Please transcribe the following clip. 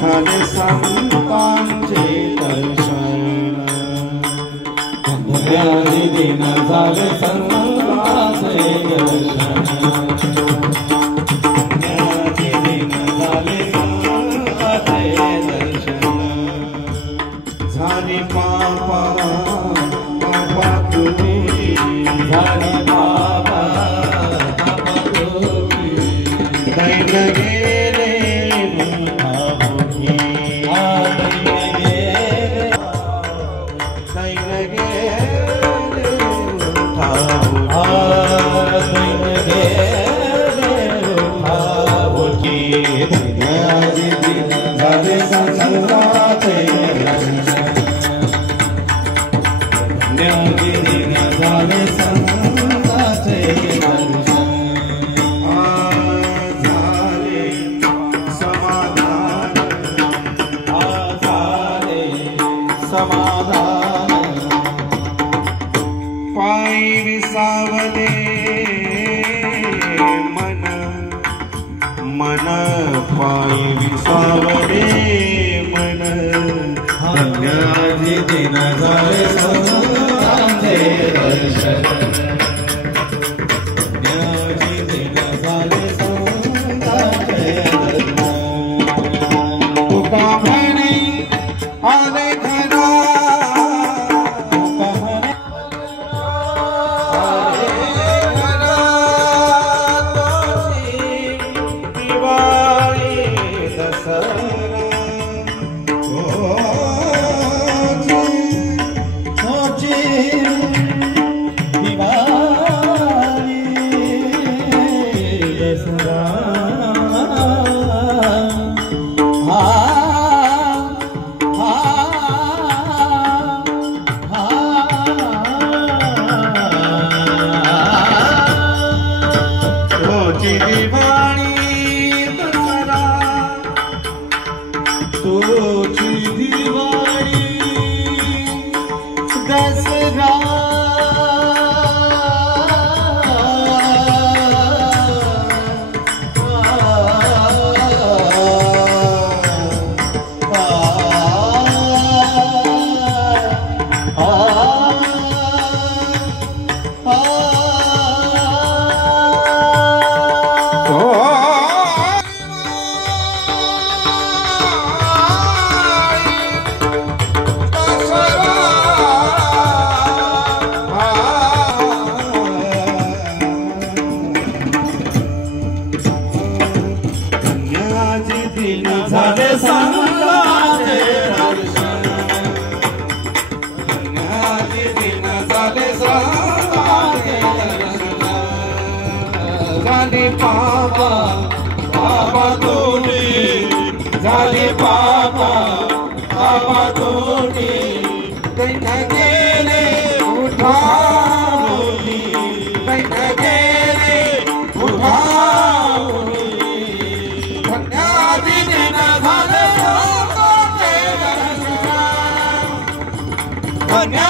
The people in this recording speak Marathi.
झाले संतांचे दर्शन धन्याजी दिन झाले संतांचे दर्शन धन्याजी दिन झाले संतांचे दर्शन झाली पापा पापा तुझी झाली बाबा बाबा तुझी दैन गेले मुठामुठी दैन गेले मुठामुठी धन्याजी दिन झाले संतांचे धन्याजी दिन झाले संतांचे दर्शन झाले समाधान झाले समाधान पायी विसावले मन मन पायी विसावले मन धन्याजी दिन झाले संतांचे दर्शन धन्याजी दिन झाले संतांचे दर्शन तुका म्हणे आले घरा आले घरा तोची दिवाळी दसरा तोची दिवाळी दसरा हा हा हा तोची दिवाळी दसरा तोची दिवाळी दसरा धन्याजी दिन झाले संतांचे दर्शन धन्याजी दिन झाले संतांचे दर्शन झाली पापा पापा तोटी झाली पापा पापा तोटी दैन गेले उठावली दैन गेले उठावली धन्याजी दिन झाले संतांचे दर्शन धन्या